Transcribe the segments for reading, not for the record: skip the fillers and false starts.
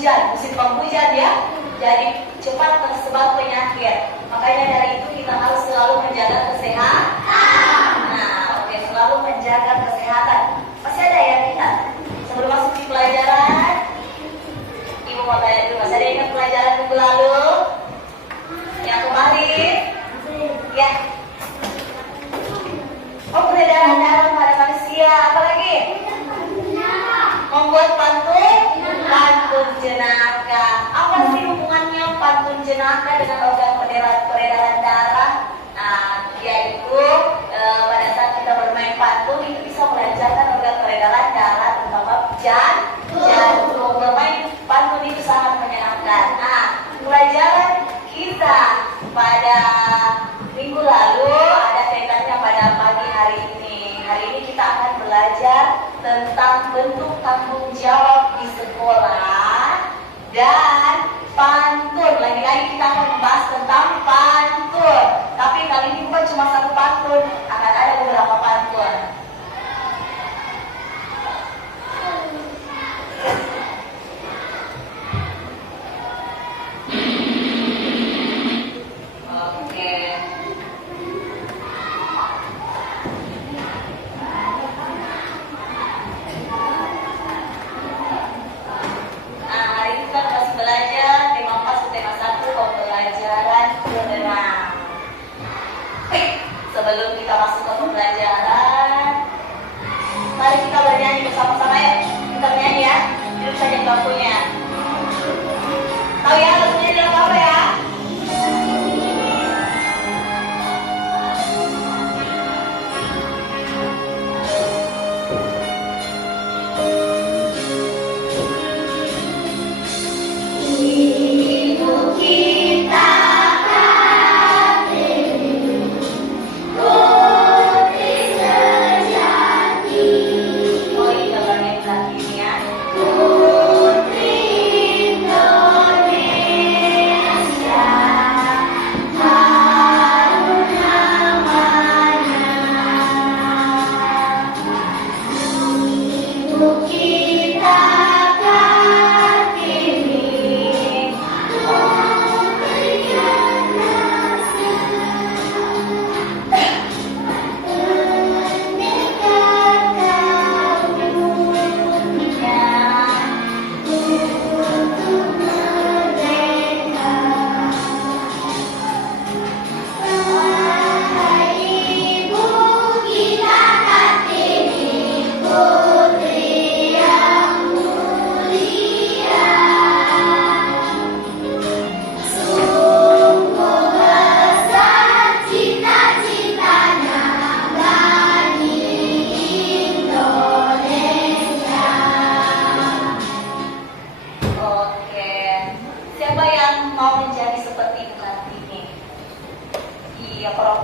hujan, musim penghujan ya. Jadi cepat tersebar penyakit. Makanya dari itu kita harus selalu menjaga kesehatan. Nah, oke, selalu menjaga kesehatan. Masih ada ya kita? Sebelum masuk di pelajaran, Ibu mau tanya dulu, masih ada ingat pelajaran minggu lalu? Yang kemarin? Ya. Oh, peredaran darah pada manusia. Apa lagi? Membuat pantun jenaka. Apa sih hubungannya pantun jenaka dengan organ peredaran darah? Nah, yaitu pada saat kita bermain pantun itu bisa melancarkan organ peredaran darah, terutama jantung. Bermain pantun itu sangat menyenangkan. Nah, pelajaran kita pada minggu lalu ada kaitannya pada pagi hari ini. Hari ini kita akan belajar tentang bentuk tanggung jawab di sekolah dan pantun. Lagi-lagi kita akan membahas tentang pantun. Tapi kali ini bukan cuma satu pantun, akan ada beberapa pantun. Sebelum kita masuk ke pembelajaran, mari kita bernyanyi bersama-sama ya. Kita bernyanyi ya. Hidup saja bangkunya. Tahu ya lagunya dalam apa ya?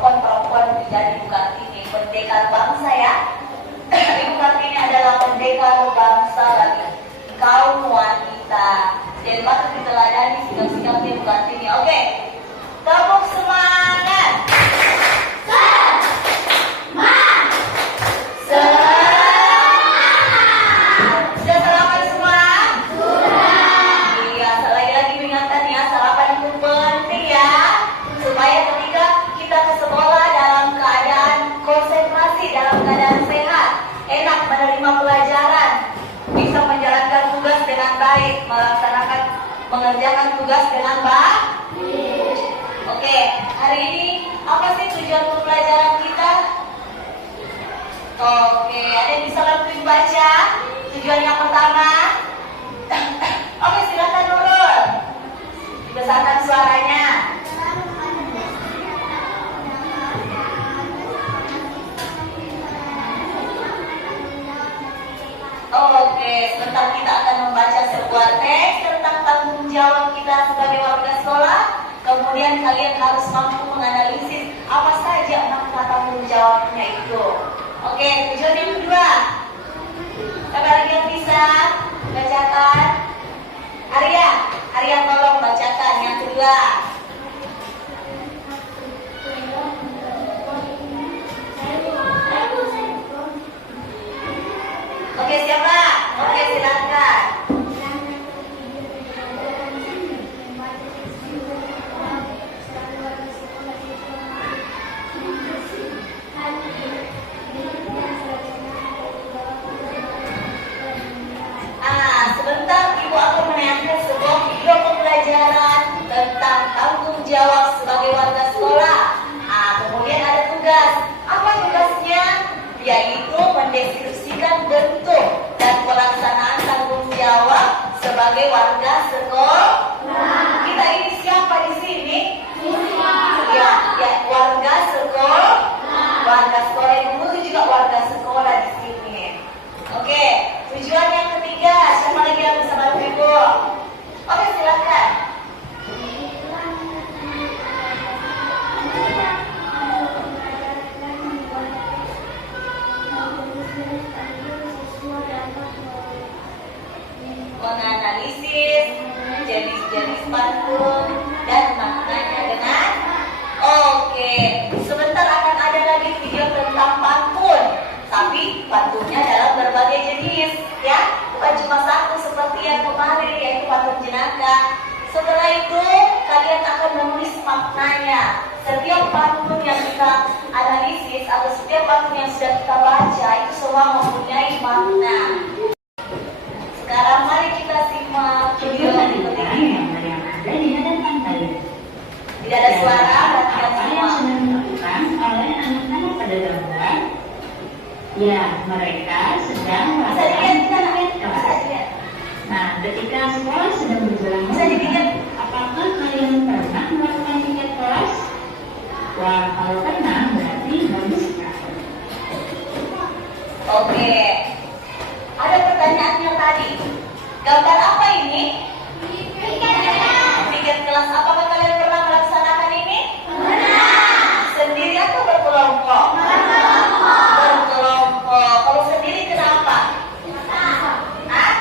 Perempuan menjadi Ibu Kartini, pendekar bangsa ya. Ibu Kartini adalah pendekar bangsa lagi, kaum wanita. Jadi patut diteladani sikap-sikapnya Ibu Kartini. Oke, tepuk semangat. Sudah sarapan semua? Sudah. Iya, lagi-lagi mengingatkan ya, sarapan itu penting ya, supaya ketika kita ke sekolah dalam keadaan konsentrasi, dalam keadaan sehat, enak menerima pelajaran, bisa menjalankan tugas dengan baik, mengerjakan tugas dengan baik. Oke, hari ini apa sih tujuan pembelajaran kita? Oke, ada yang bisa bantuin baca tujuan yang pertama? Oke, silakan Nurul, dibesarkan suaranya. Oke, sebentar kita akan membaca sebuah teks tentang tanggung jawab kita sebagai warga sekolah. Kemudian kalian harus mampu menganalisis apa saja makna tanggung jawabnya itu. Oke, tujuan yang kedua. Siapa lagi yang bisa bacakan? Arya tolong bacakan yang kedua. Oke, siapa? Oke, silakan. sebagai warga sekolah. Kita ini siapa di sini? Ya, warga sekolah. Warga sekolah itu juga warga sekolah di sini. Oke, tujuan yang ketiga, siapa lagi yang bisa bantu Ibu? Oke, silakan. Menganalisis jenis-jenis pantun dan maknanya dengan oke. Sebentar akan ada lagi video tentang pantun, tapi pantunnya dalam berbagai jenis, ya, bukan cuma satu seperti yang kemarin yaitu pantun jenaka. Setelah itu kalian akan menulis maknanya. Setiap pantun yang kita analisis atau setiap pantun yang sudah kita baca itu semua mempunyai makna. Sekarang mari kita simak video yang berikut ini. Yang ada di hadapan kalian. Tidak ada suara, latihan Apa semua. yang sedang dilakukan oleh anak-anak pada gambar? Ya, mereka sedang Bisa melakukan dilihat kita nak? tiket Bisa kelas. dilihat. Nah, ketika sekolah sedang berjalan Bisa dilihat. apakah kalian pernah melakukan tiket kelas? Wah, kalau pernah berarti bagus sekali. Oke. Ada pertanyaannya tadi. Gambar apa ini? Tiket kelas. Apakah kalian pernah melaksanakan ini? Sendiri atau berkelompok? Berkelompok. Kalau sendiri kenapa? Hah?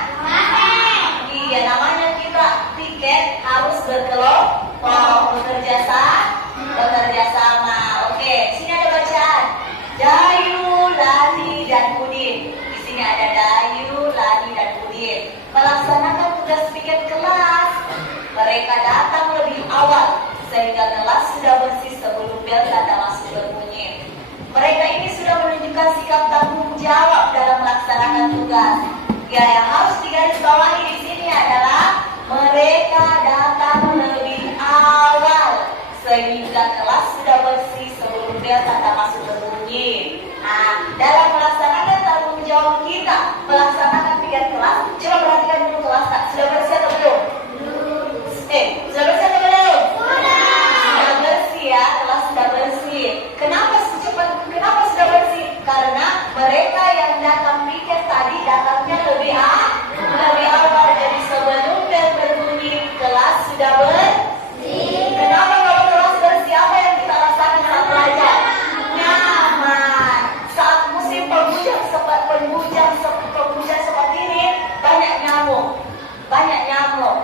Iya, namanya kita tiket harus berkelompok, bekerja sama. Oke, sini ada bacaan. Dayu, Lani, dan Udin. Di sini ada Dayu, Lani, dan Udin melaksanakan tugas piket kelas. Mereka datang lebih awal sehingga kelas sudah bersih sebelum bel tanda masuk berbunyi. Mereka ini sudah menunjukkan sikap tanggung jawab dalam melaksanakan tugas. Ya, yang harus digarisbawahi di sini adalah mereka datang lebih awal sehingga kelas sudah bersih sebelum bel tanda masuk berbunyi. Nah, dalam melaksanakan tanggung jawab kita melaksanakan piket kelas, coba perhatikan dulu kelas tak sudah bersih atau belum? Sudah bersih atau belum? Sudah bersih ya, kelas sudah bersih. Kenapa sudah bersih? Karena mereka yang datang piket tadi datangnya lebih awal. Jadi sebelum bel berbunyi kelas sudah bersih. Kenapa kalau kelas bersih? Apa yang kita rasakan saat belajar? Nyaman. Saat musim penghujan seperti ini banyak nyamuk,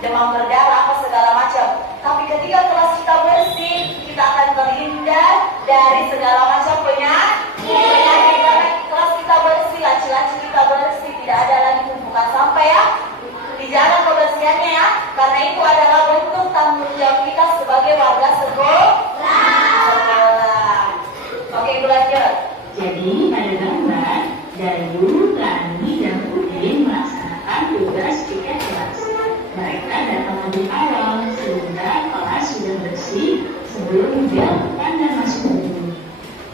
demam berdarah apa segala macam. Tapi ketika kelas kita bersih, kita akan terhindar dari segala macam penyakit. Karena kelas kita bersih, laci-laci kita bersih, tidak ada lagi tumpukan sampah ya. Dijaga kebersihannya ya. Karena itu adalah bentuk tanggung jawab kita sebagai warga sekolah. Oke, Ibu lanjut. Jadi pada gambar, Dayu, Lani, dan Udin melaksanakan tugas piket kelas. Mereka datang lebih awal sehingga kelas sudah bersih sebelum bel tanda masuk berbunyi.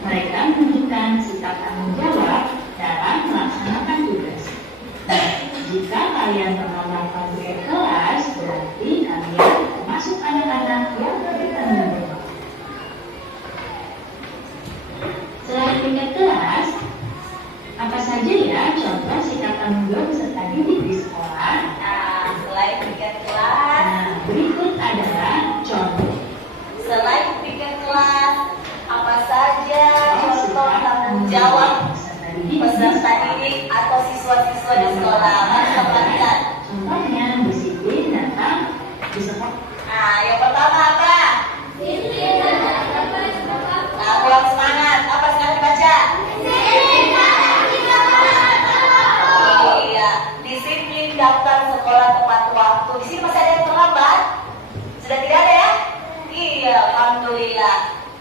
Mereka menunjukkan sikap tanggung jawab dalam melaksanakan tugas. Nah, jika kalian pernah melakukan piket kelas, berarti kalian termasuk anak-anak yang bertanggung jawab. Selain piket kelas, apa saja ya contoh sikap tanggung jawab peserta didik di sekolah? Nah, selain piket kelas, Nah, berikut adalah contoh. selain piket kelas, apa saja contoh tanggung jawab peserta didik atau siswa-siswa di sekolah? Mari kita perhatikan. Contohnya disiplin datang di sekolah. Nah, yang pertama apa? Nah, kurang semangat. Apa sekarang dibaca? Iya, disiplin daftar sekolah tepat waktu. Di sini masih ada yang terlambat? Sudah tidak ada ya? Iya, alhamdulillah.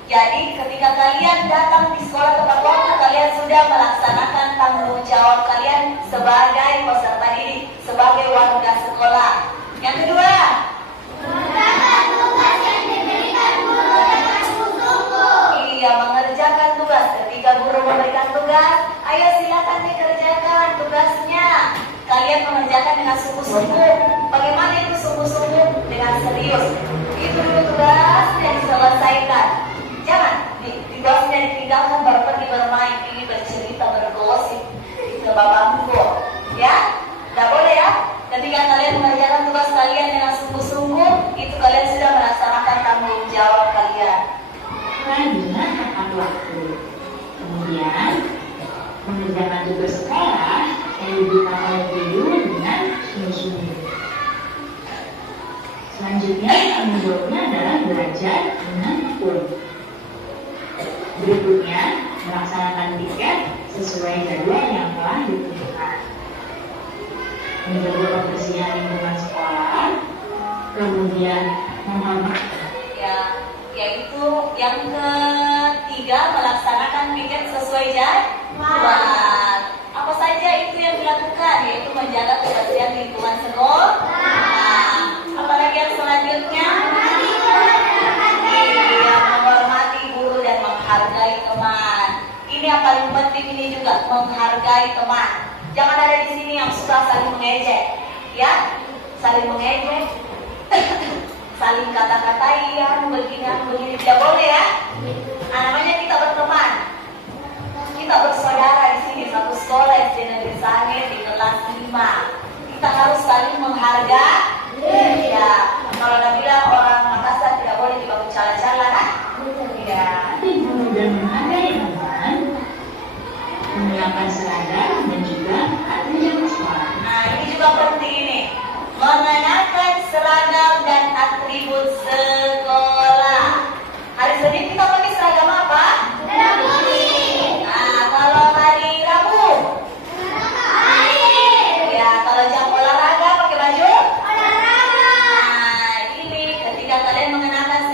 Jadi ketika kalian datang di sekolah tepat waktu, kalian sudah melaksanakan tanggung jawab kalian sebagai peserta didik, sebagai warga sekolah. Yang kedua, iya, mengerjakan tugas. Ketika guru memberikan tugas, ayo silakan dikerjakan tugasnya. Kalian kalian mengerjakan dengan sungguh-sungguh. Bagaimana itu sungguh-sungguh? Dengan serius. Itu dulu tugasnya diselesaikan. Jangan tugasnya ditinggalkan baru pergi bermain, ini bercerita, bergosip di bangku. Ya, tidak boleh ya. Ketika kalian mengerjakan tugas kalian dengan sungguh-sungguh, itu kalian sudah melaksanakan tanggung jawab kalian. Dengan tepat waktu. Kemudian, mengerjakan tugas sekolah yang diberikan oleh guru dengan sungguh-sungguh. Selanjutnya, tanggung jawabnya adalah belajar dengan tekun. Berikutnya, melaksanakan tiket sesuai jadwal yang telah ditentukan. Menjaga kebersihan lingkungan sekolah, kemudian menghormati. Yaitu yang ketiga, melaksanakan piket sesuai jadwal. Apa saja itu yang dilakukan? Yaitu menjaga kebersihan lingkungan sekolah. Apalagi yang selanjutnya? Menghormati guru dan menghargai teman. Ini yang paling penting, ini juga menghargai teman. Jangan ada di sini yang suka saling mengejek, ya, saling mengejek, saling kata-katai, begini, tidak boleh ya. Namanya kita berteman, kita bersaudara di sini, satu sekolah SD Negeri Sangir di kelas 5. Kita harus saling menghargai. Ya, kalau Anda bilang orang Makassar tidak boleh dibaku cala-cala, kan? Ya. Dan menghargai teman, mengenakan seragam dan juga atribut sekolah. Ini juga penting ini. Mengenakan seragam dan atribut sekolah. Hari Senin kita pakai seragam apa? Seragam putih. Kalau hari Rabu? Ya, kalau jam olahraga pakai baju? Olahraga. Ini ketika kalian mengenakan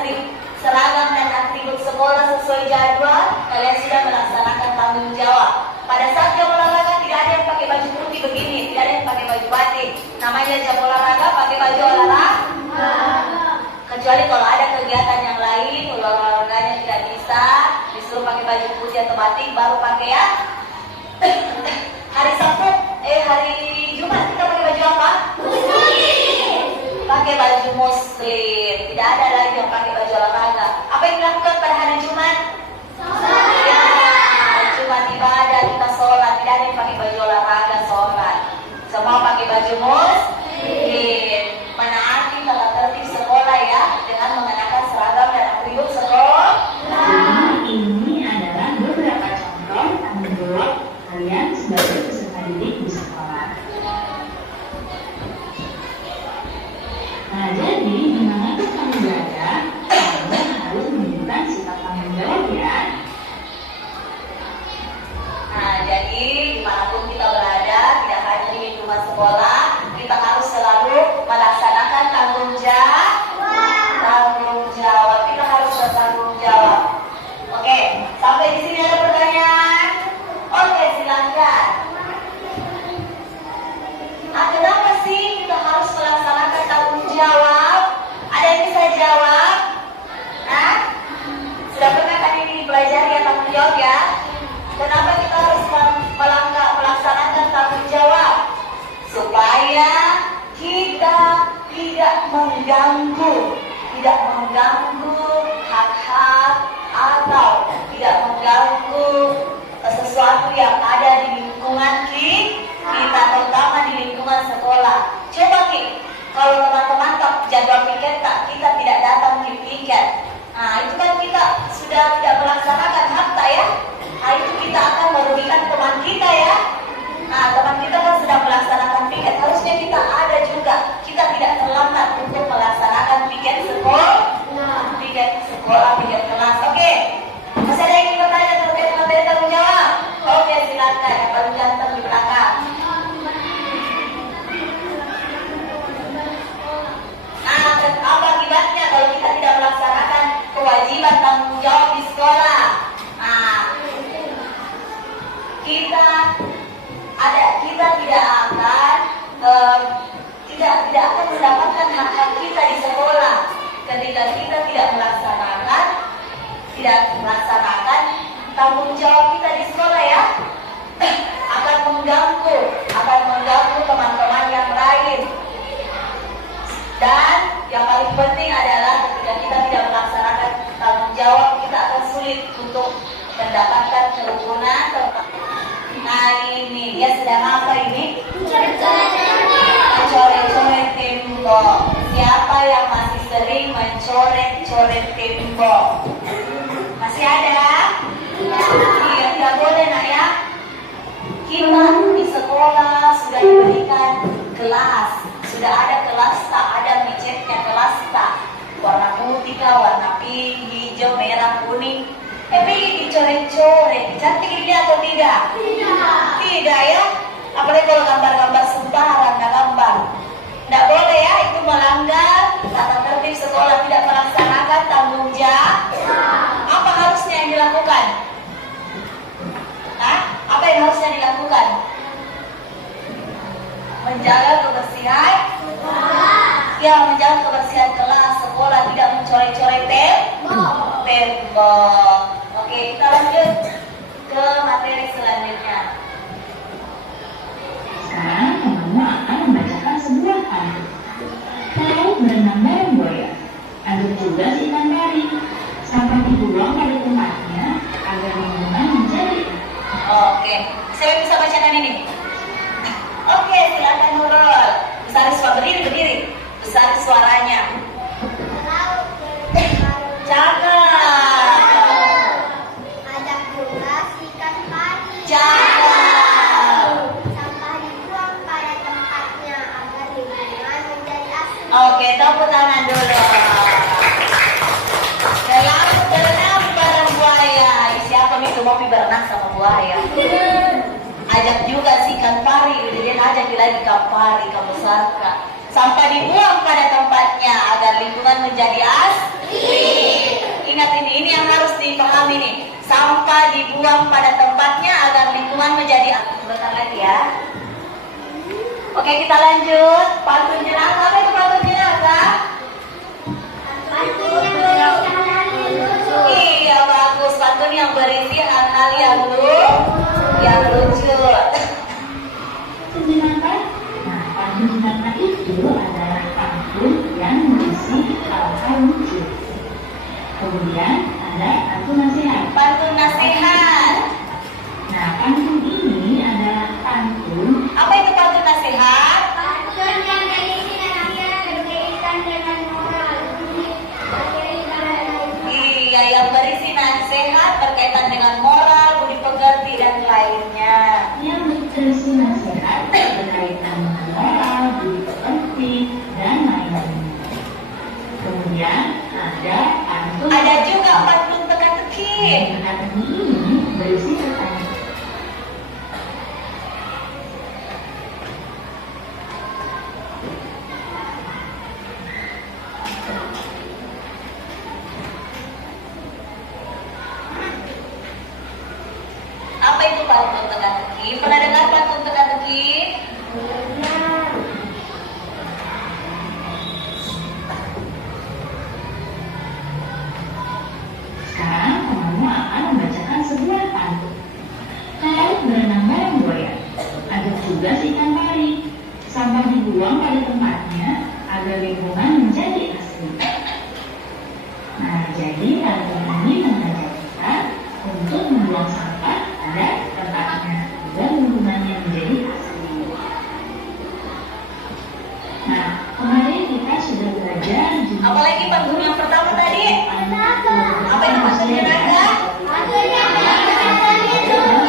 seragam dan atribut sekolah sesuai jadwal, kalian sudah melaksanakan tanggung jawab. Pada saat jam olahraga tidak ada yang pakai baju putih begini, tidak ada yang pakai baju batik. Namanya jam olahraga pakai baju olahraga. Kecuali kalau ada kegiatan yang lain, olahraganya tidak bisa, disuruh pakai baju putih atau batik, baru pakai ya. Hari Sabtu, hari Jumat kita pakai baju apa? Muslim. Pakai baju Muslim. Tidak ada lagi yang pakai baju olahraga. Apa yang dilakukan pada hari Jumat? Ya, Jumat ibadah, kita sholat. Tidak ada yang pakai baju olahraga sholat. Semua pakai baju Muslim. Menaati tata tertib sekolah ya, dengan mengenakan seragam dan atribut sekolah. Ini adalah beberapa contoh tanggung jawab kalian sebagai peserta didik di sekolah. Nah, jadi dimanapun kamu berada, kamu harus menunjukkan sikap tanggung jawab ya. Jadi dimanapun kita berada, tidak hanya di lingkungan sekolah, kita harus selalu melaksanakan tanggung jawab. Kita harus bertanggung jawab. Oke, sampai di sini ada pertanyaan? Oke, silakan. Kenapa sih kita harus melaksanakan tanggung jawab? Ada yang bisa jawab? Sudah pernah kan ini dipelajari ya tanggung jawab ya? Kenapa kita harus melaksanakan tanggung jawab? Supaya kita tidak mengganggu hak-hak atau tidak mengganggu sesuatu yang ada di lingkungan kita, terutama di lingkungan sekolah. Coba kalau teman-teman jadwal piket kita tidak datang di piket, itu kan kita sudah tidak melaksanakan hak ya. Itu kita akan merugikan teman kita ya. Teman kita kan sudah melaksanakan piket, harusnya kita ada juga. Kita tidak terlambat untuk melaksanakan piket sekolah, piket kelas. Oke, masih ada yang ingin bertanya terkait materi tanggung jawab? Oke, silakan yang paling ganteng di belakang. Apa akibatnya kalau kita tidak melaksanakan kewajiban tanggung jawab di sekolah? Kita tidak akan mendapatkan hak-hak kita di sekolah ketika kita tidak melaksanakan tanggung jawab kita di sekolah ya. Akan mengganggu teman-teman paling penting adalah ketika kita tidak melaksanakan tanggung jawab, kita akan sulit untuk mendapatkan kerukunan. Nah ini dia sedang apa ini? Mencoret-coret tembok. Siapa yang masih sering mencoret-coret tembok? Masih ada? Iya, tidak boleh nak ya. Kita di sekolah sudah diberikan kelas, sudah ada kelas tak, ada micetnya kelas tak, warna putih kah, warna pink, hijau, merah, kuning. Tapi dicoret-coret, cantik ini atau tidak? Tidak ya. Apalagi kalau gambar-gambar sembarang, nggak gambar. Tidak boleh ya, itu melanggar tata tertib sekolah, tidak melaksanakan tanggung jawab. Apa harusnya yang dilakukan? Hah? Apa yang harusnya dilakukan? Menjaga kebersihan. Ya, menjaga kebersihan kelas, sekolah, tidak mencoret-coret tembok. Oke, kita lanjut ke materi selanjutnya. Sekarang kamu akan membacakan sebuah pantun. Laut berenang bareng buaya, ada juga si ikan pari, sampah dibuang pada tempatnya agar lingkungan menjadi. Oke, siapa bisa bacakan ini? Oke, silakan Nurul. Besar suara, berdiri. Besar suaranya. Cakep. Ada juga ikan pari. Cakep. Sampah dibuang pada tempatnya agar lingkungan menjadi asri. Oke, tepuk tangan dulu. Laut berenang bareng buaya. Siapa nih tuh mau berenang sama buaya? Ajak juga si ikan pari, jadi ajak lagi ikan pari, kamu sangka. Sampah dibuang pada tempatnya agar lingkungan menjadi asri. Ingat ini yang harus dipahami nih. Sampah dibuang pada tempatnya agar lingkungan menjadi asri. Bentar lagi ya. Oke, kita lanjut. Pantun jenazah, apa itu pantun jenazah? Iya, bagus. Pantun yang berisi hal-hal yang lucu. Pantun jenaka. Nah, pantun jenaka itu adalah pantun yang berisi hal-hal lucu. Kemudian ada pantun nasihat. Pantun nasihat. Nah, pantun ini adalah pantun. Apa itu pantun nasihat? Pantun yang berisi nasihat berkaitan dengan moral, budi, pekerti, dan lain-lain. Iya, yang berisi nasihat berkaitan dengan moral, budi pekerti dan lainnya. Yang berisi nasihat berkaitan dengan moral, budi pekerti, dan lain-lainnya. Kemudian ada pantun. Ada juga pantun teka-teki. Pantun ini berisi pertanyaan. Apa itu pantun teka-teki? Pernah dengar pantun teka-teki? Sekarang kamu akan membacakan sebuah pantun. Laut berenang bareng buaya, ada juga si ikan pari, sampah dibuang pada tempatnya agar lingkungan menjadi asri. Nah, jadi pantun ini mengajak kita untuk membuang sampah pada tempatnya agar lingkungannya menjadi asri. Nah, kemarin kita sudah belajar juga. Apalagi pantun yang pertama tadi? Apa itu pantun jenazah?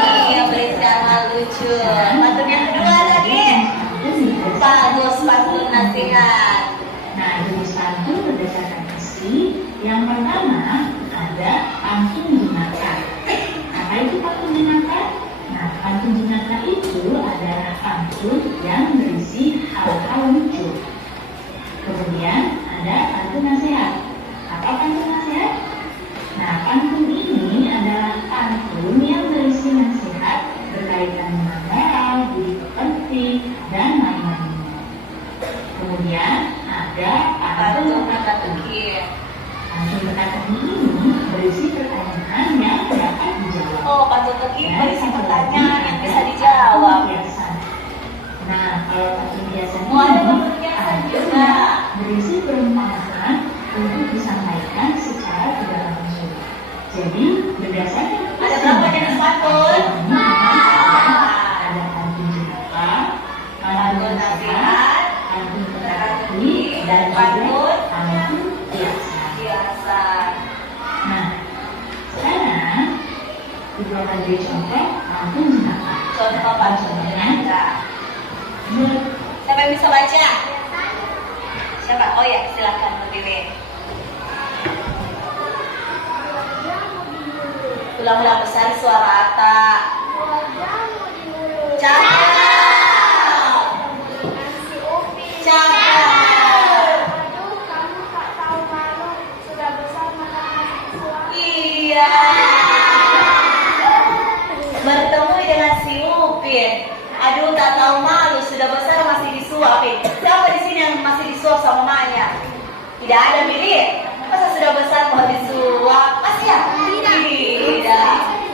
Iya, berisi hal lucu. Pantun yang kedua tadi? Bagus, pantun nasihat. Nah, jenis pantun berdasarkan isi. Yang pertama ada pantun jenaka. Apa itu pantun jenaka? Nah, pantun jenaka itu adalah pantun yang berisi hal-hal lucu. Kemudian ada pantun nasihat. Apa pantun nasihat? Nah, pantun ini adalah pantun yang berisi nasihat berkaitan dengan moral, budi pekerti, dan lain-lainnya. Kemudian ada pantun teka-teki. Pantun teka-teki ini berisi pertanyaan yang dapat dijawab. Oh, pantun teka-teki berisi pertanyaan yang bisa dijawab. Biasa. Nah, kalau pantun biasa Oh, ada pantun biasa juga. berisi perumpamaan untuk disampaikan secara tidak langsung. Jadi berdasarkan Ada berapa jenis pantun? ada pantun jenaka, pantun nasihat, pantun terapi, dan juga pantun biasa. Nah, sekarang Ibu akan beri contoh pantun jenaka. Contoh pantunnya. Siapa yang bisa baca? Siapa? Oh ya, silakan Bu Dewi. Ulang-ulang besar suara Ata. Cakap. Cakap. Iya. Bertemu dengan si Upin. Aduh, tak tahu malu, sudah besar masih disuapin. Siapa di sini yang masih disuap sama mamanya? Tidak ada, Mili. Masa sudah besar mau disuap? Masih ya? Tidak.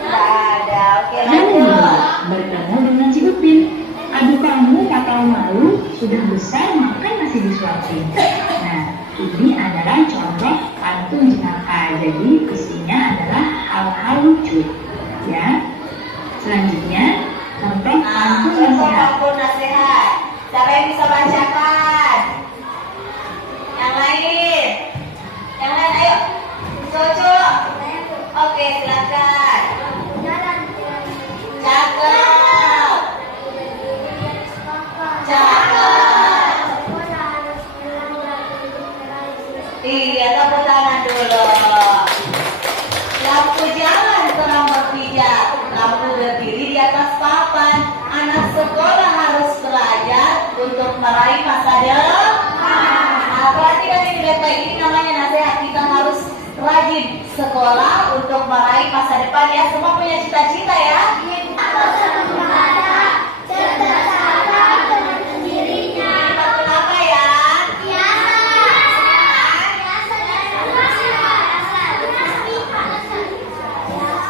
Tidak ada. Oke, lanjut. Bertemu dengan si Upin. Aduh, kamu tak tahu malu, sudah besar makan masih disuapin. Nah, ini adalah contoh pantun jenaka. Jadi isinya adalah hal-hal lucu. Ya. Selanjutnya, contoh pantun nasihat. Pantun nasihat. Siapa yang bisa bacakan? Yang lain? Yang lain, ayo. Coco. Oke, silakan. Cakep. Cakep. Iya, tepuk tangan dulu. Lampu jalan terang berpijak, lampu berdiri di atas papan. Anak sekolah harus belajar untuk meraih masa depan. Nah, perhatikan ini baik-baik, ini namanya nasihat. Kita harus rajin sekolah untuk meraih masa depan ya. Semua punya cita-cita ya. Pantun apa ya?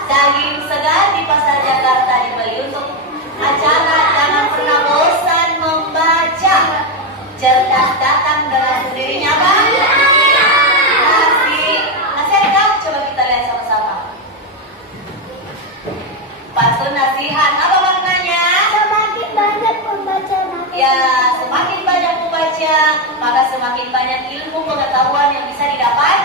Daging segar di pasar Jakarta dibeli untuk acara Jangan Pernah Bosan Membaca. Cerdas datang dengan sendirinya apa? Nasihat kan? Coba kita lihat sama-sama. Pantun nasihat, apa maknanya? Semakin banyak membaca Ya, semakin banyak membaca, maka semakin banyak ilmu pengetahuan yang bisa didapat.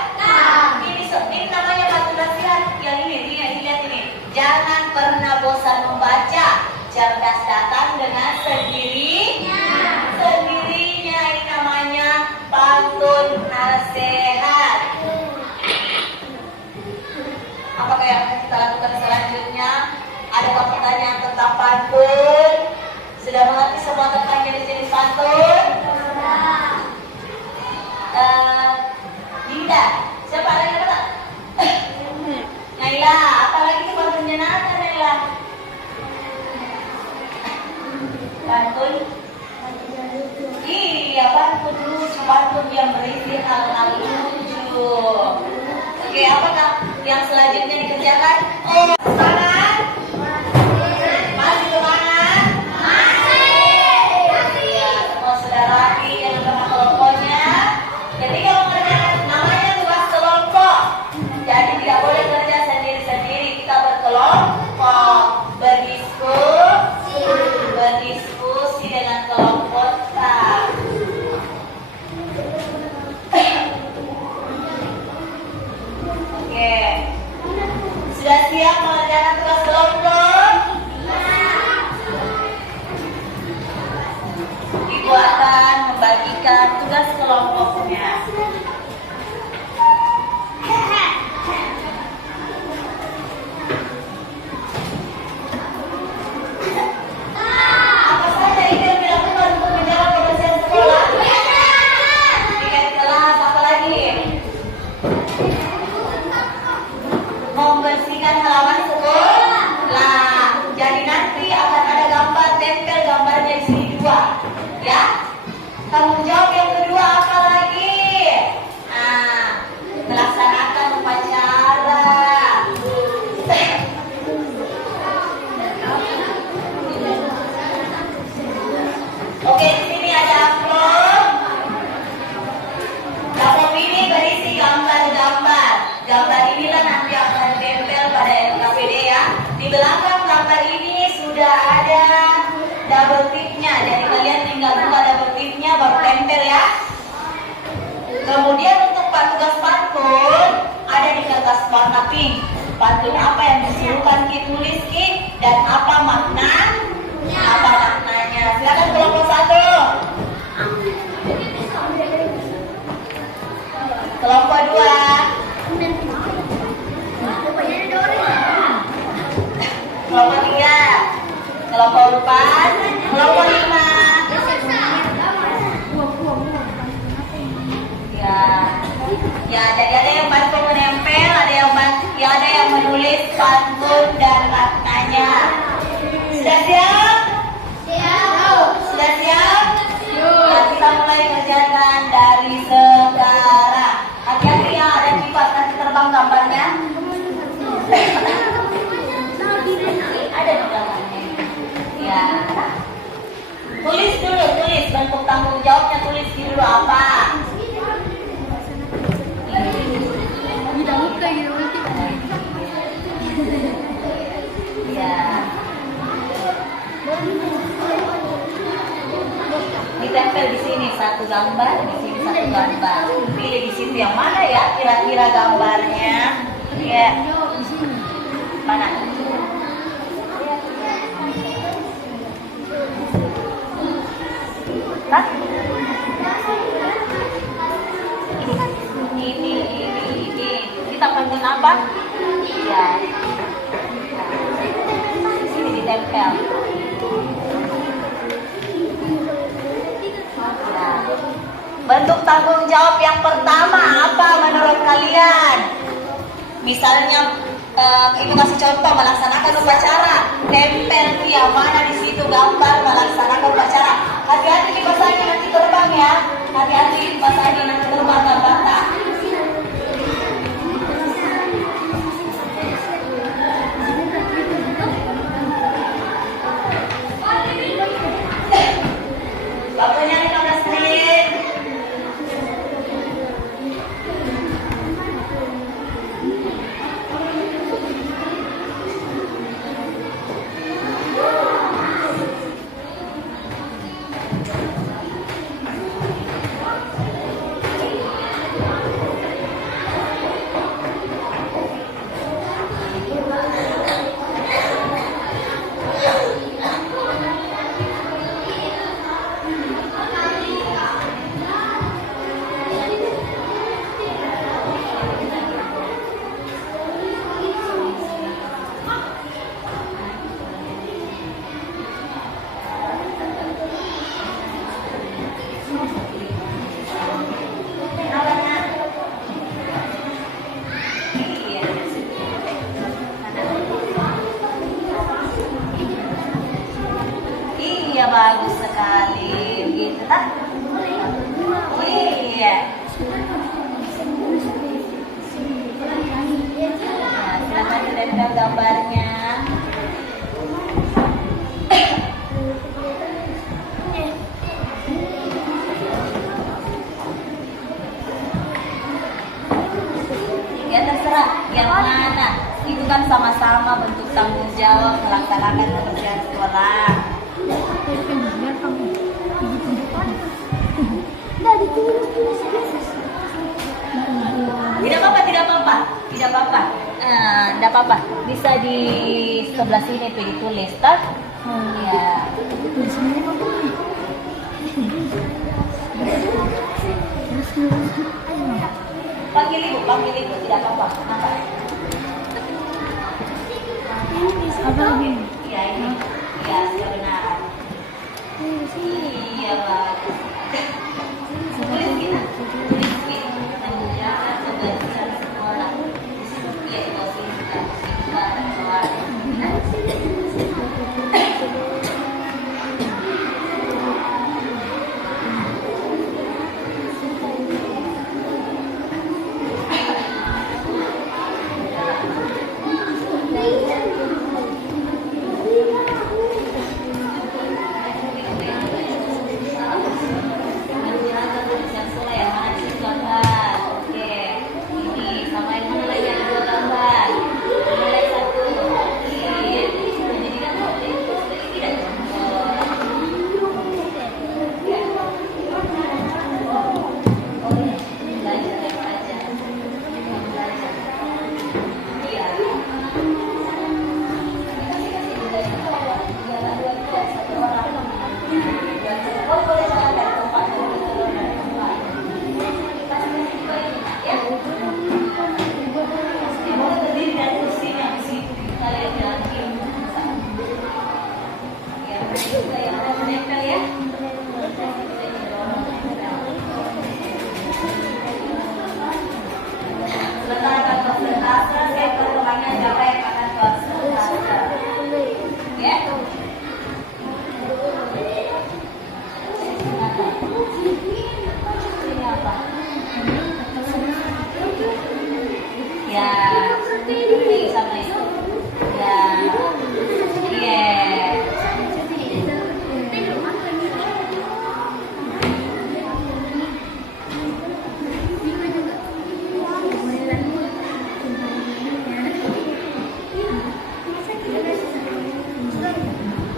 Ini namanya pantun nasihat. Yang ini, lihat ini. Jangan pernah bosan membaca. Cerdas datang dengan sendirinya. Sendirinya, ini namanya pantun nasihat. Apakah yang akan kita lakukan selanjutnya? Adakah pertanyaan tentang pantun? Sudah mengerti semua tentang jenis-jenis pantun? Dinda, siapa lagi kata? Naila, apalagi itu pantun jenaka Naila? Pantun? Iya, pantun lucu, pantun yang berisi hal-hal lucu. Oke, apakah yang selanjutnya dikerjakan? Oh, semangat? Masih semangat? Iya, semua sudah rapi yang sama kelompoknya. Jadi kalau mengerjakan namanya tugas kelompok. Jadi tidak boleh kerja sendiri-sendiri, kita berkelompok, berdiskusi dengan kelompok kita. Oke, sudah siap mengerjakan tugas kelompok? Ibu akan membagikan tugas kelompoknya. Apa saja itu yang dilakukan untuk menjaga kebersihan sekolah? Tiket kelas, apa lagi? Membersihkan halaman sekolah. Jadi nanti akan ada gambar tempel gambarnya di sini 2. Ya. Tanggung jawab yang kedua apa lagi? belakang gambar ini sudah ada double tipnya. Jadi kalian tinggal buka double tipnya baru tempel ya. Kemudian untuk tugas pantun ada di kertas warna pink. Pantun apa yang disuruhkan Ki tulis Ki dan apa maknanya? Silakan kelompok 1. Kelompok 2. Kelompok 3. Kelompok 4. Kelompok 5. Ya, jadi ada yang bantu menempel, ada yang menulis pantun dan maknanya. Sudah siap? Siap. Sudah siap? Ya, kita mulai kerjakan dari sekarang. Hati-hati ya, ada kipas nanti terbang gambarnya. Ada di belakangnya. Ya. Tulis bentuk tanggung jawabnya, tulis dulu apa? Ya. Ditempel di sini satu gambar, di sini satu gambar. Pilih di situ yang mana ya kira-kira gambarnya? Ya. Mana? Hah? Ini. Kita pantun apa? Ya. Di sini ditempel. Nah. Bentuk tanggung jawab yang pertama apa menurut kalian? Misalnya ibu kasih contoh melaksanakan upacara, tempel yang mana di situ gambar melaksanakan upacara. Hati-hati dipasangin nanti terbang ya. Hati-hati dipasangin nanti terbang gambar. Waktunya 15 menit. Iya bagus sekali gitu tak? Iya. Nah, silakan ditempel gambarnya. Ya terserah yang mana. Itu kan sama-sama bentuk tanggung jawab melaksanakan pekerjaan sekolah. Tidak apa-apa. Bisa di sebelah sini tuh ditulis, tak? Ya. Panggil ibu, tidak apa-apa. Kenapa? Iya ini. Iya, sudah benar. Iya, bagus. Tulis kita. Menjaga kebersihan sekolah. Iya, posisi kita. Menjaga kebersihan sekolah yang mana di situ Ya, ini sama itu. Ya, iya.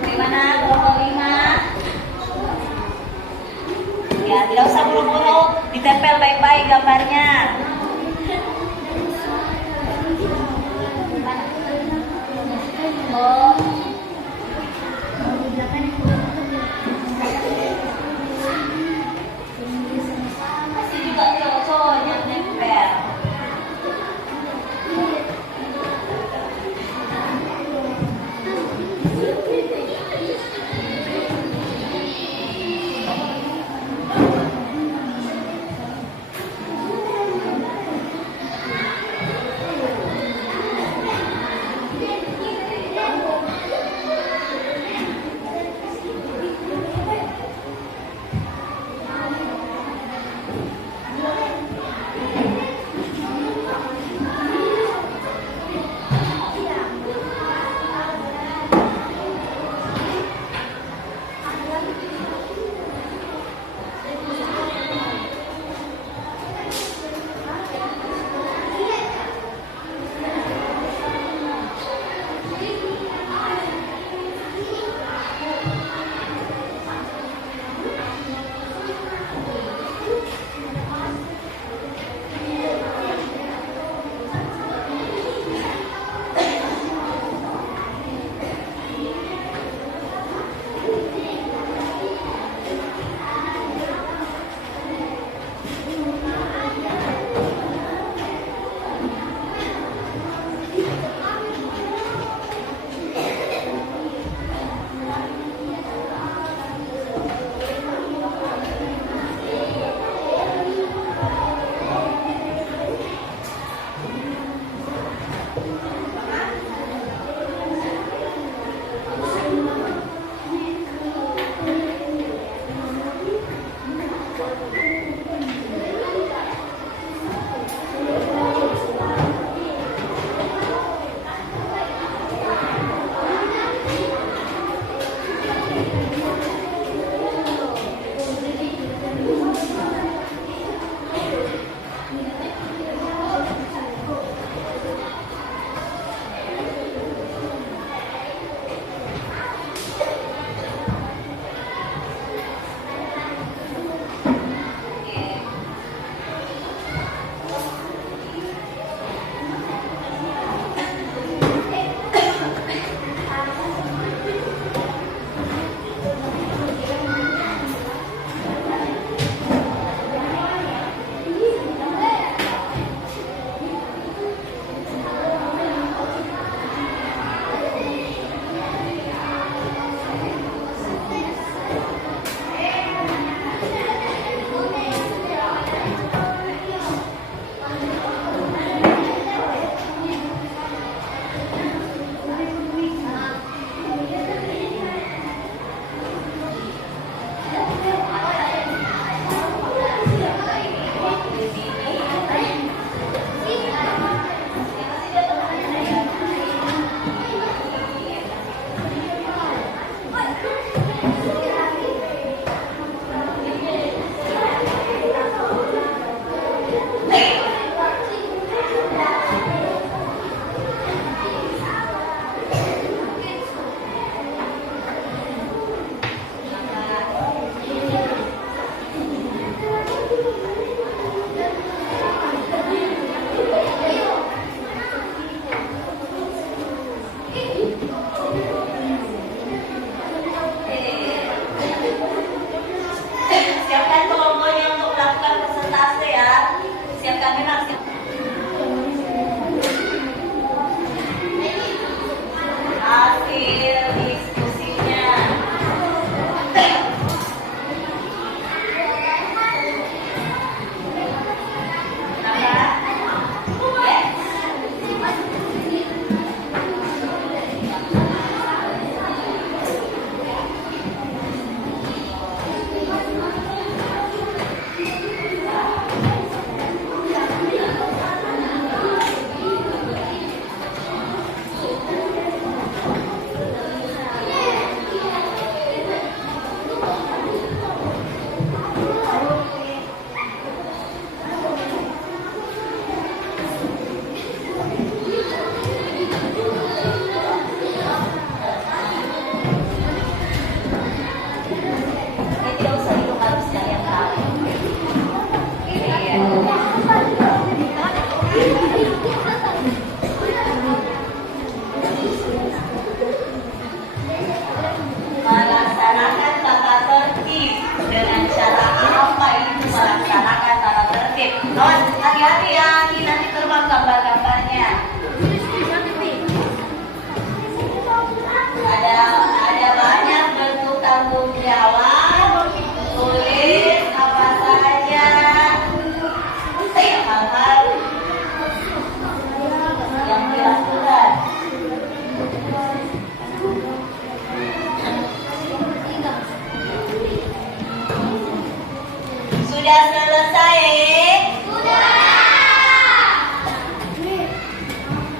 Gimana kelompok 5? Ya, tidak usah buru-buru, ditempel baik-baik gambarnya.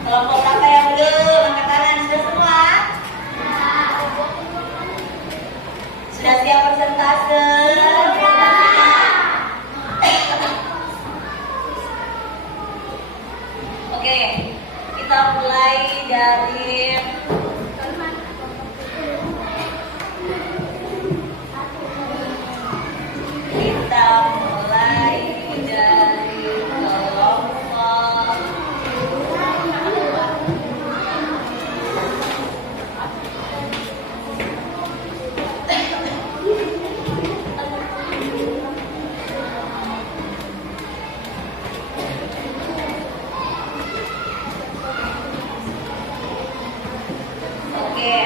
Kelompok kakak yang belum, angkat tangan. Sudah semua? Sudah siap persentase? Oke, kita mulai dari kelompok. Oke.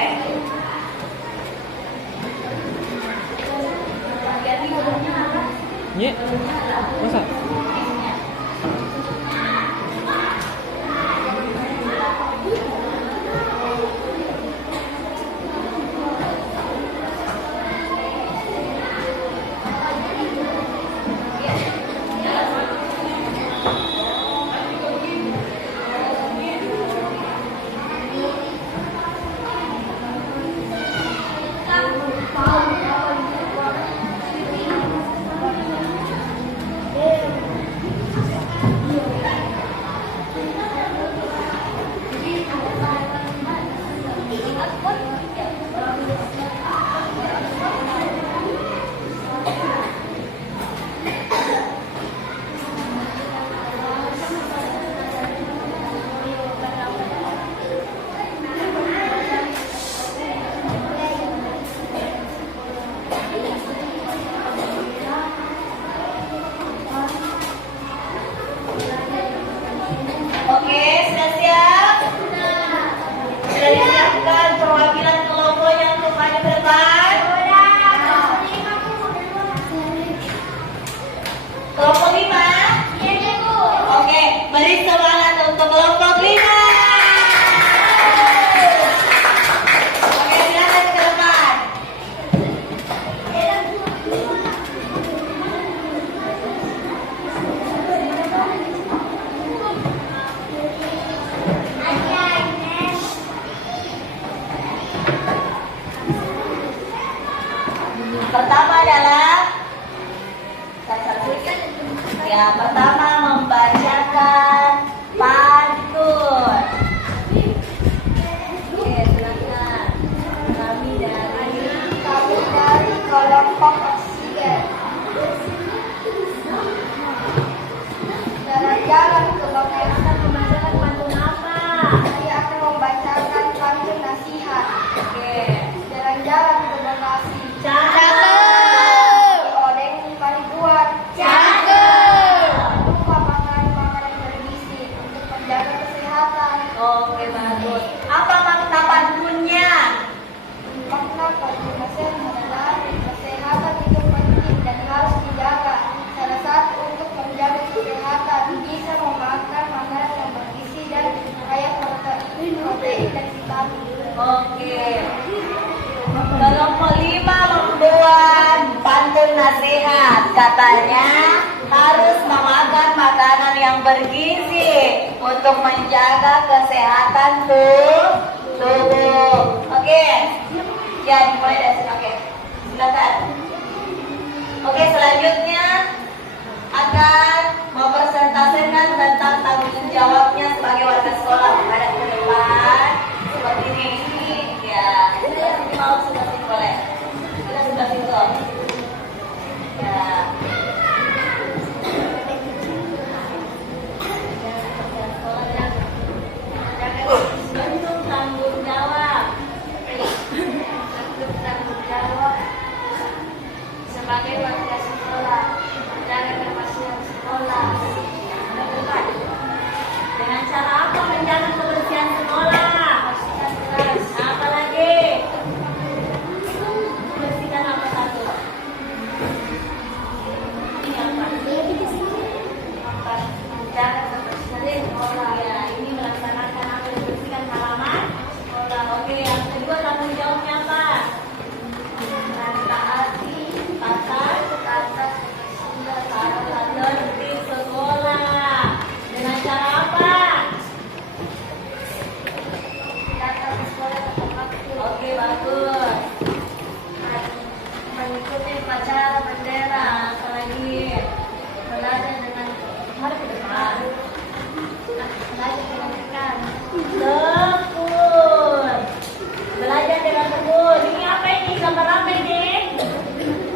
Nye, masa? Oke, sudah siap? Sudah disiapkan perwakilan kelompoknya untuk maju ke depan? Kelompok 5? Oke, beri semangat untuk kelompok 5. Oke, silakan ke depan. Pertama adalah ya, pertama membacakan pantun. Oke, silakan. Kami dari kelompok oksigen. Jalan-jalan ke Bangkalan membacakan pantun apa? Saya akan membacakan pantun nasihat. Oke. Jalan-jalan ke Bekasi. Odeng paling kuat. Lupa makan makanan bergizi untuk menjaga kesehatan. Oke, bagus. Apa makna pantunnya? Makna pantun nasihat adalah kesehatan itu penting dan harus dijaga. Salah satu untuk menjaga kesehatan bisa memakan makanan yang bergizi dan kaya protein dan vitamin. Oke. Kelompok 5 membuat pantun nasihat. Katanya harus memakan makanan yang bergizi untuk menjaga kesehatan tubuh. Oke. Ya, dimulai dari sini. Oke. Silakan. Oke, selanjutnya akan mempresentasikan tentang tanggung jawabnya sebagai warga sekolah menghadap ke depan seperti ini. Ya, sebelah sini mau, sebelah sini boleh. Kita sebelah situ. Ya. Bentuk tanggung jawab. Bentuk tanggung jawab sebagai warga sekolah menjaga kebersihan sekolah. Dengan cara apa Tekun. Belajar dengan tekun. Ini apa ini? Gambar apa ini?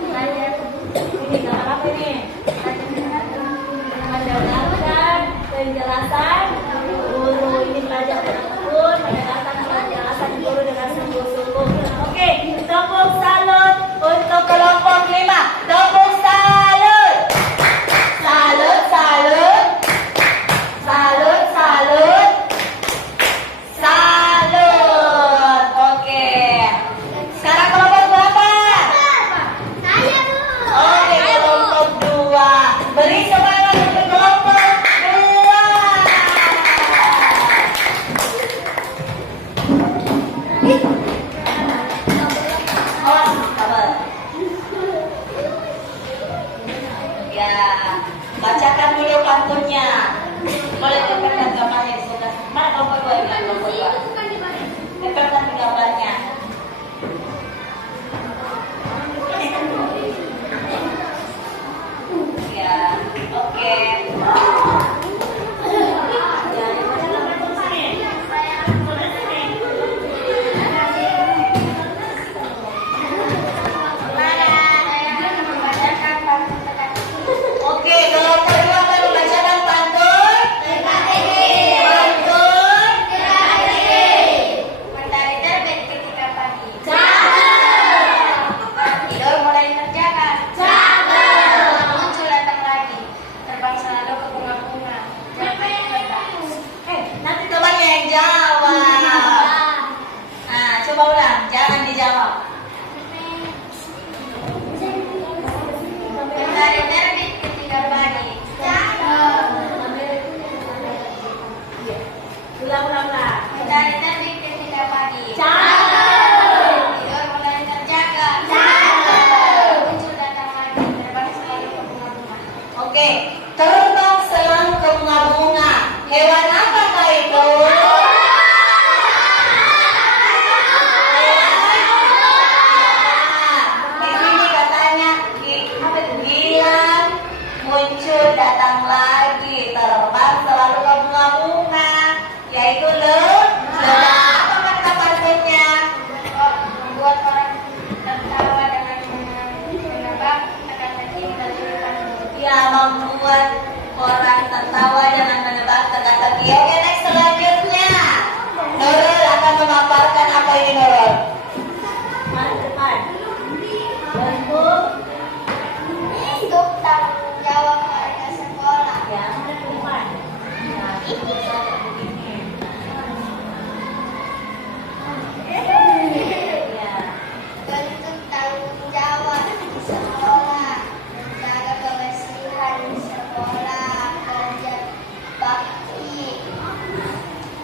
Belajar. Ini gambar apa ini? Mendengarkan penjelasan guru. Ini belajar dengan tekun. Mendengarkan penjelasan guru dengan sungguh-sungguh. Oke, tepuk salut untuk kelompok 5. Tepuk salut. Salut, salut. Salut, salut. Salut. Oke. Sekarang kelompok berapa? Saya, Bu. Oke, kelompok 2. Beri semangat untuk kelompok 2. Oh, sabar. Ya, bacakan dulu pantunnya. Boleh tempelkan gambarnya di sebelah. Mana kelompok 2 ini? Kelompok 2. Tempelkan di gambarnya. Ya, oke. Ya, yang mana gambar pantun sini? Sebelah sini. Oke, kelompok 2 akan membacakan pantun. Pantun. Matahari terbit ketika pagi. Tidur mulai mengerjakan. Muncul datang lagi. Terbang selalu ke bunga-bunga. Jangan terbang. Nanti temannya yang jawab. Nah, coba ulang, jangan dijawab. Matahari terbit ketika pagi. Ulang. Matahari terbit ketika pagi. Tidur mulai terjaga. Muncul datang lagi. Terbang selalu ke bunga-bunga. Oke, terbang selalu ke bunga-bunga. Hewan apakah itu? Di sini katanya gilang muncul datang lagi, terbang selalu ke bunga-bunga, yaitu apa kata pantunnya? Membuat orang tertawa dengan menebak teka-teki dan tulisan. Ya, membuat orang tertawa dengan menebak teka-teki. Oke, next selanjutnya Nurul akan memaparkan apa ini Nurul? Depan. Bentuk Untuk tanggung jawab warga sekolah. yang ada di depan. Nah, itu saja begini. Ya. Bentuk tanggung jawab di sekolah. Menjaga kebersihan di sekolah. Kerja bakti.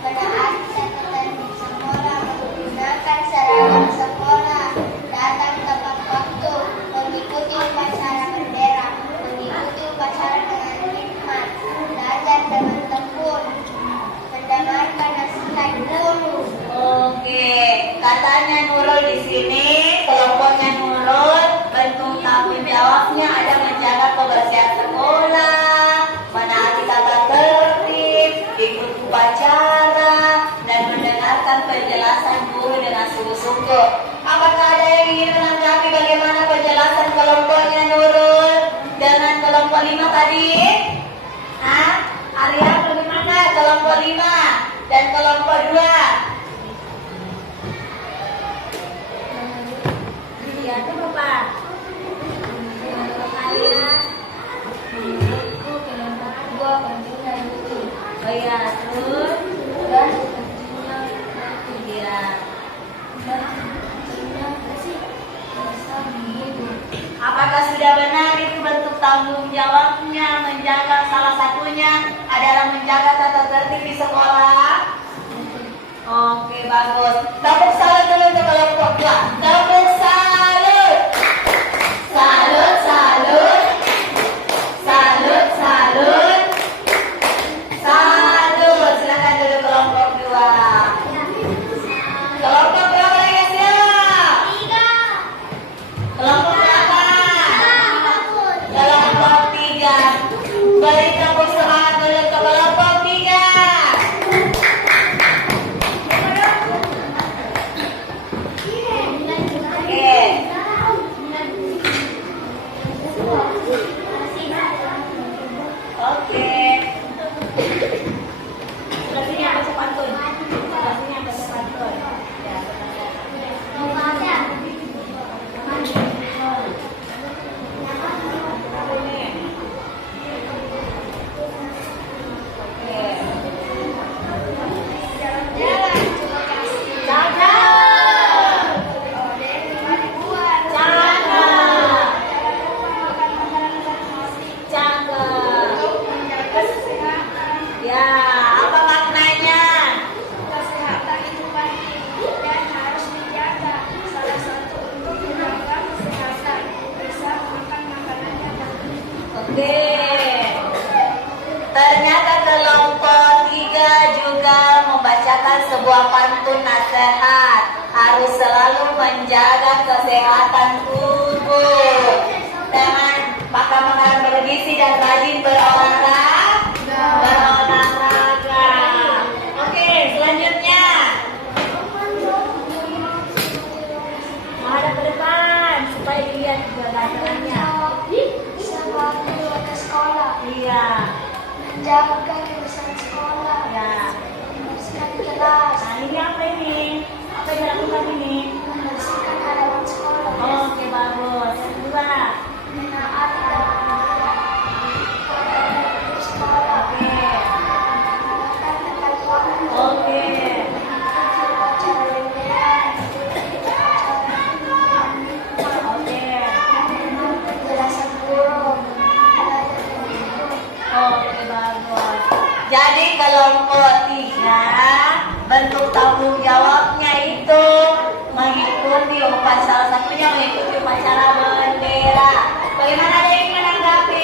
Menaati catatan di sekolah. Menggunakan seragam sekolah. Datang tepat waktu. Mengikuti upacara bendera. Mengikuti upacara dengan hikmat. Belajar dengan tekun. Mendengarkan nasihat guru. Oke, katanya Nurul di sini, kelompoknya Nurul, bentuk tanggung jawabnya ada menjaga kebersihan sekolah, menaati tata tertib, ikut upacara, dan mendengarkan penjelasan guru dengan sungguh-sungguh. Apakah ada yang ingin menanggapi bagaimana penjelasan kelompoknya Nurul dengan kelompok 5 tadi? Hah? Arya bagaimana kelompok 5 dan kelompok 2? Ya, itu apa? Kalian Menurutku kelompok dua penting dan lucu. oh ya, terus Dan pentingnya berarti ya. pentingnya bersih. Bisa hidup. Apakah sudah benar itu bentuk tanggung jawabnya menjaga salah satunya adalah menjaga tata tertib di sekolah? Oke, bagus. Tepuk salut dulu untuk kelompok 2. Tepuk salut. Salut, salut. Salut, salut. Salut. Silakan dulu kelompok 2. Kelompok berapa lagi siap? 3. Kelompok berapa? Kelompok 3. Beri tepuk semangat dulu ke kelompok 3. sebuah pantun nasihat, harus selalu menjaga kesehatan tubuh dengan makan makanan bergizi dan rajin berolahraga. Oke, selanjutnya menghadap ke depan supaya dilihat gerakannya. Sewaktu ke sekolah, Iya, menjaga kebersihan sekolah, ya. membersihkan kelas, Nah, ini apa ini? Apa yang dilakukan ini? membersihkan halaman sekolah, Oke, bagus. Yang kedua. menaati dan peraturan di sekolah, Oke. makan tepat waktu, Oke. upacara bendera, Oke. penjelasan guru, belajar dengan guru. Oke, bagus. Jadi kelompok 3 bentuk tanggung jawabnya itu mengikuti upacara, salah satunya mengikuti upacara bendera. Bagaimana, ada yang menanggapi?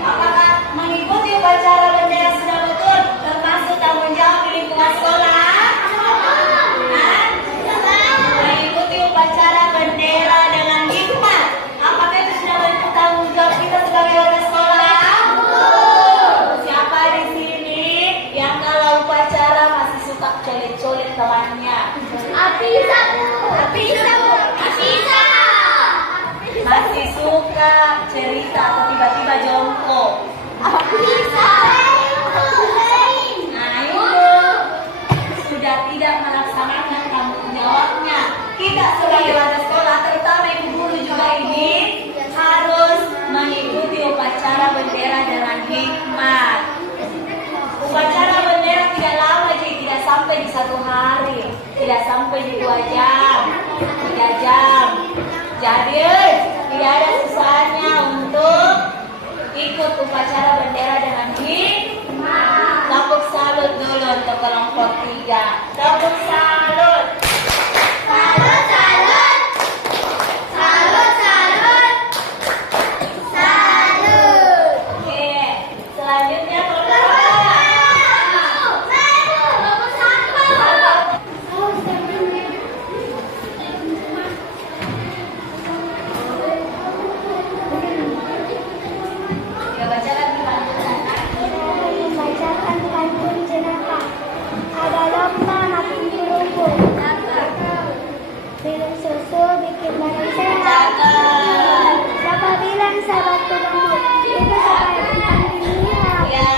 Apakah mengikuti upacara bendera sudah betul termasuk tanggung jawab di lingkungan sekolah? Hah? Mengikuti upacara bendera dengan hikmat, apakah itu sudah bentuk tanggung jawab kita sebagai warga sekolah? Siapa di sini yang kalau upacara masih suka colet-colet temannya? Masih suka cerita atau tiba-tiba jongkok? Nah, itu sudah tidak melaksanakan tanggung jawabnya. Kita sebagai warga sekolah, terutama ibu guru juga ini harus mengikuti upacara bendera dengan hikmat. Upacara bendera tidak lama, jadi tidak sampai di 1 hari, tidak sampai di 2 jam, 3 jam. Jadi tidak ada susahnya untuk ikut upacara bendera dengan hikmat. Tepuk salut dulu untuk kelompok 3. Tepuk salut. Salut, salut. Salut, salut. Salut. Oke, selanjutnya kelompok 4. Ya, baca lagi pantunan. Membacakan pantun jenaka. Ada domba makan jeruk, minum susu bikin badan sehat. Cakep. Siapa bilang sahabat gemuk? Itu supaya tentang dunia. Ya.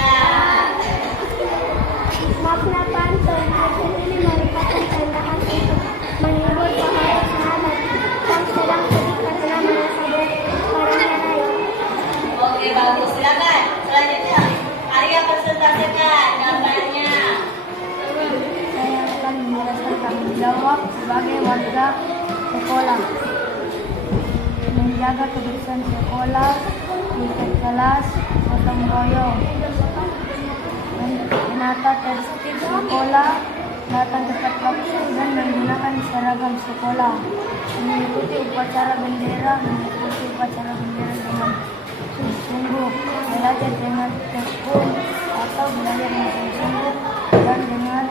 Makna pantun pantun ini merupakan tantangan untuk menghibur sahabat-sahabat yang sedang sedih karena merasa orang lain. Oke, bagus. Silakan. Selanjutnya, Arya presentasikan gambarnya. Saya akan menjelaskan tanggung jawab sebagai warga sekolah. Menjaga kebersihan sekolah, tingkat kelas, gotong royong. Menata tertib sekolah, datang tepat waktu dan menggunakan seragam sekolah. Mengikuti upacara bendera dengan sungguh-sungguh, belajar dengan tekun atau belajar dengan sungguh dan dengar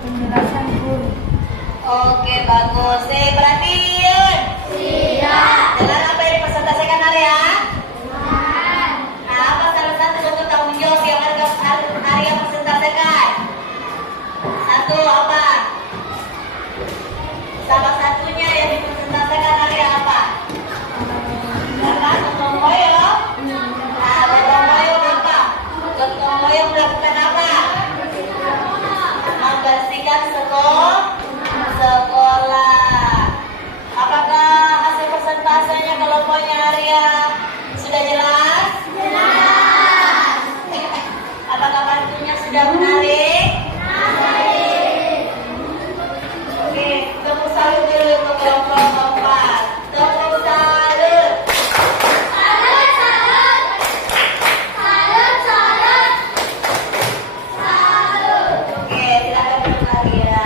penjelasan guru. Oke, bagus. Perhatian. Siap. Dengan apa yang dipresentasikan Arya? Nah, apa salah satu bentuk tanggung jawab yang Arya presentasikan? Satu apa? Salah satunya yang dipresentasikan Arya apa? Gotong royong. Nah, gotong royong apa? Gotong royong melakukan apa? Membersihkan sekolah. Apakah hasil presentasenya kelompoknya Arya sudah jelas? Jelas. Apakah pantunnya sudah menarik? Menarik. Oke, tepuk salut dulu untuk kelompok 4. Tepuk salut. Salut, salut. Salut, salut. Salut. Oke, silakan duduk Arya.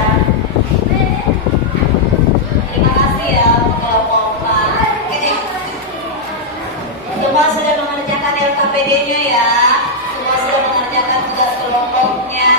Terima kasih ya untuk kelompok 4. Oke. Semua sudah mengerjakan LKPD-nya ya. Semua sudah mengerjakan tugas kelompoknya.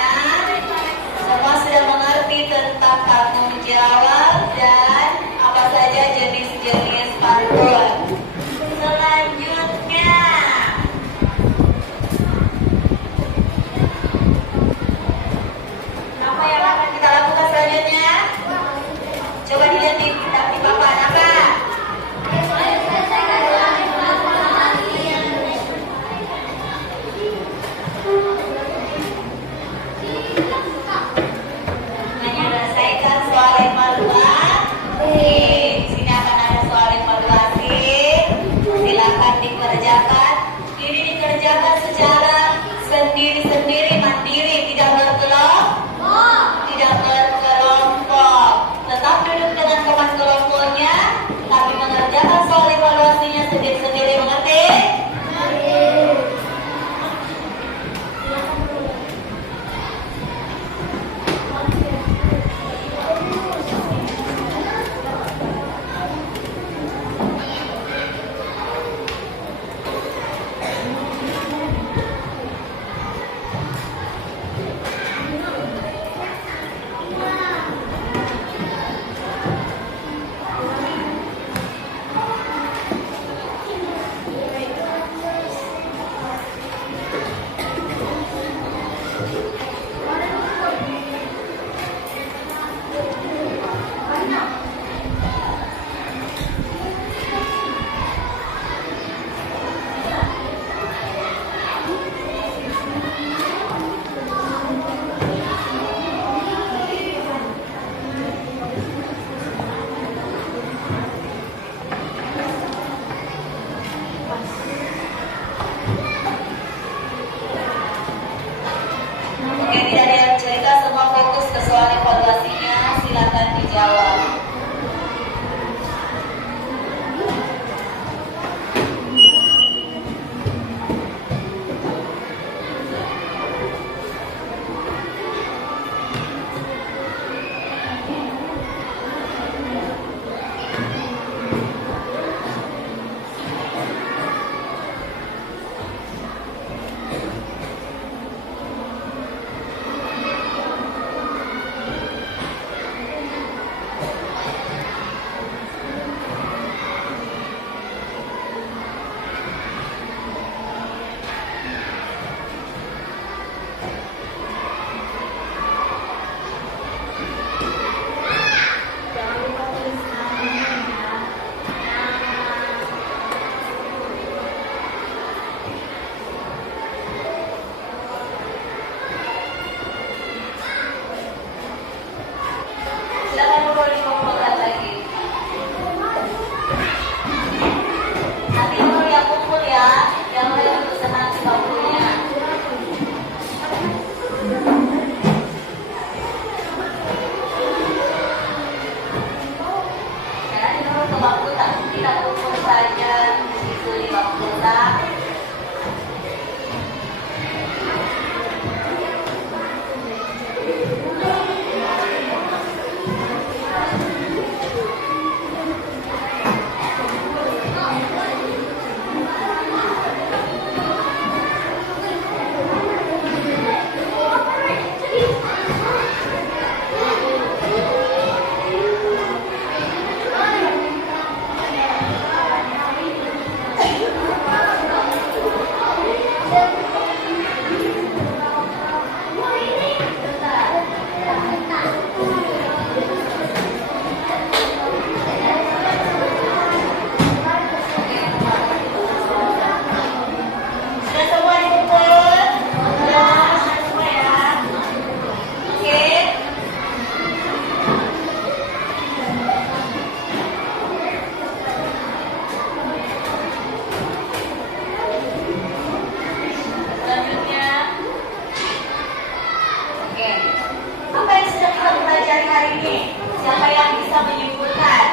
hari ini? Siapa yang bisa menyimpulkan?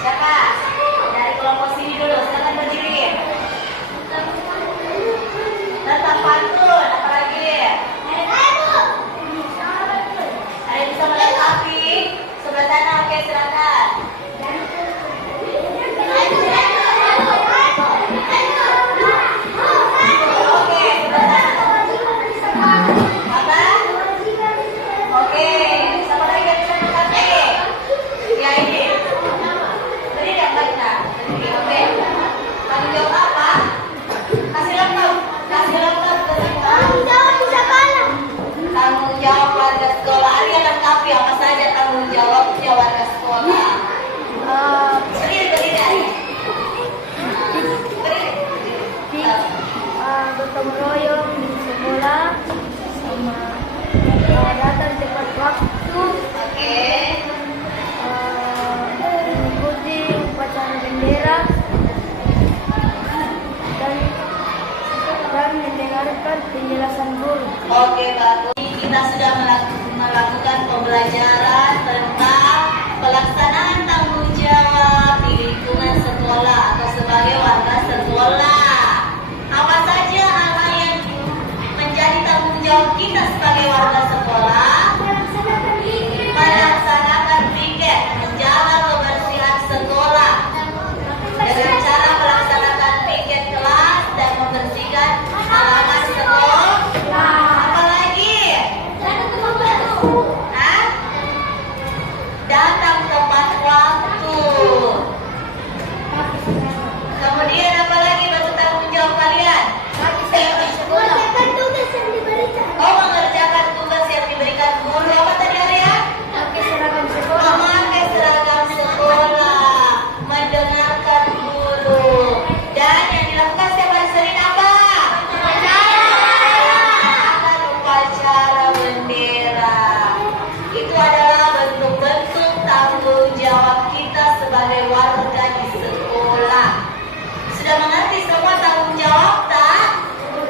Siapa? Dari kelompok sini dulu, silakan berdiri. Tentang pantun, apa lagi? Ada yang bisa melengkapi? Sebelah sana, oke silakan. Oke, sebelah sana. Apa? Oke, siapa lagi yang bisa melengkapi? Ya ini. Beri yang baik nak. Oke. Tanggung jawab apa? Kasih lengkap ke semua. Tanggung jawab warga sekolah. Ada lengkapi apa saja tanggung jawabnya warga sekolah. Berdiri. Gotong royong di sekolah sama datang tepat waktu, Oke. mengikuti upacara bendera dan mendengarkan penjelasan guru. Oke, bagus. Kita sudah melakukan pembelajaran tentang pelaksanaan tanggung jawab di lingkungan sekolah atau sebagai warga sekolah. Apa saja hal-hal yang menjadi tanggung jawab kita sebagai warga sekolah? Melaksanakan piket, menjaga kebersihan sekolah dengan cara melaksanakan piket kelas dan membersihkan halaman sekolah. Apalagi? Hah? Datang tepat waktu. Kemudian apa lagi bentuk tanggung jawab kalian? Oh, mengerjakan tugas yang diberikan guru. Apa tadi Arya? Memakai seragam sekolah, mendengarkan guru, dan yang dilakukan setiap hari Senin apa? Melaksanakan upacara bendera. Itu adalah bentuk-bentuk tanggung jawab kita sebagai warga di sekolah. Sudah mengerti semua tanggung jawab tak?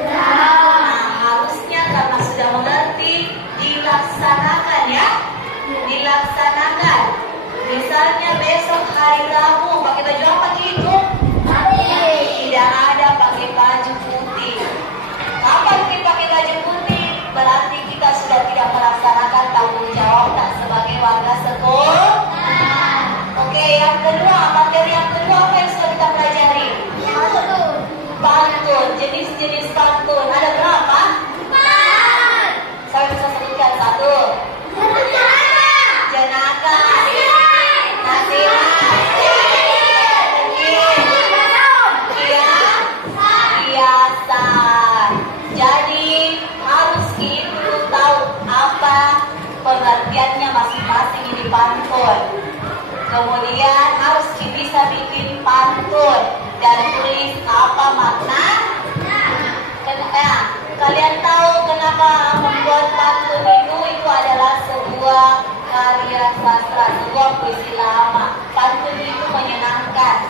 Nah, harusnya karena sudah mengerti, dilaksanakan ya. Dilaksanakan. Misalnya besok hari Rabu, pakai baju apa gitu? Tidak ada pakai baju putih. Kapan kita pakai baju putih? Berarti kita sudah tidak melaksanakan tanggung jawab tak sebagai warga sekolah. Oke, yang kedua, materi yang kedua apa yang sudah kita pelajari? Pantun, jenis-jenis pantun. Ada berapa? Saya bisa sebutkan satu. Jenaka, nasihat, hiasan. Jadi harus kita tahu apa pengertiannya masing-masing ini pantun. Kemudian harus bisa bikin pantun dan tulis apa makna. Kalian tahu kenapa membuat pantun itu adalah sebuah karya sastra, sebuah puisi lama. Pantun itu menyenangkan.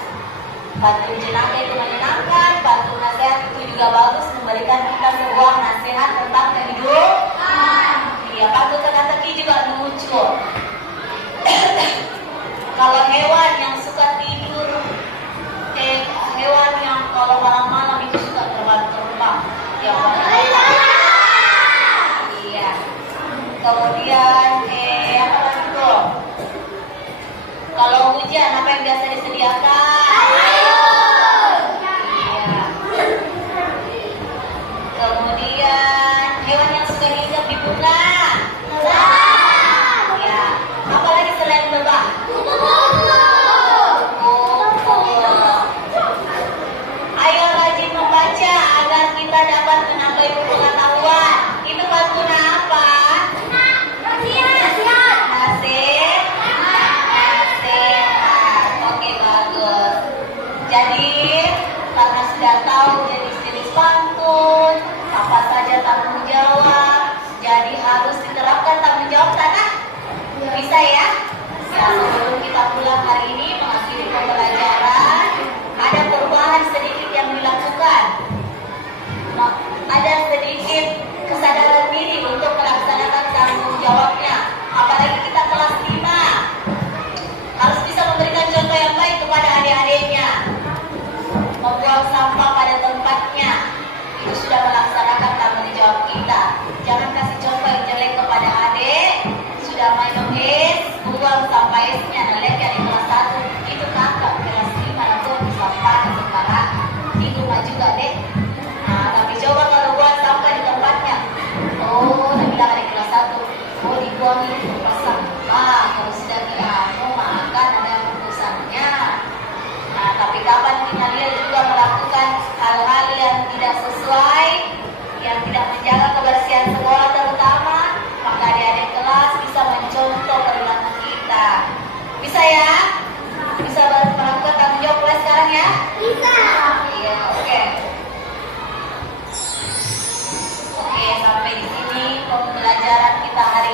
Pantun jenaka itu menyenangkan, pantun nasihat itu juga bagus, memberikan kita sebuah nasihat tentang kehidupan. Iya, pantun teka-teki juga lucu. Kalau hewan yang suka tidur, hewan yang kalau malam-malam itu suka terbang-terbang, ya iya. Kemudian apa lagi tuh? Kalau hujan apa yang biasa disediakan? Iya. Kemudian hewan yang suka hidup di bunga. Ya. Apalagi selain lebah? Ayo rajin membaca agar kita dapat menambah pengetahuan. Itu pantun apa? Nasihat. Oke, bagus. Jadi karena sudah tahu jenis-jenis pantun, apa saja tanggung jawab, jadi harus diterapkan tanggung jawab tanah. Bisa ya? Ya, sebelum kita pulang hari ini mengakhiri pembelajaran, ada perubahan sedikit yang dilakukan. Ada sedikit kesadaran diri untuk melaksanakan tanggung jawabnya. Apalagi kita lupa sampah. Kalau sudah tidak mau makan ada putusannya. Nah, tapi kapan kalian juga melakukan hal-hal yang tidak sesuai, yang tidak menjaga kebersihan sekolah terutama, maka adik-adik kelas bisa mencontoh perilaku kita. Bisa ya? Bisa melakukan tanggung jawab mulai sekarang ya? Bisa. Iya, oke. Oke, sampai di sini pembelajaran kita hari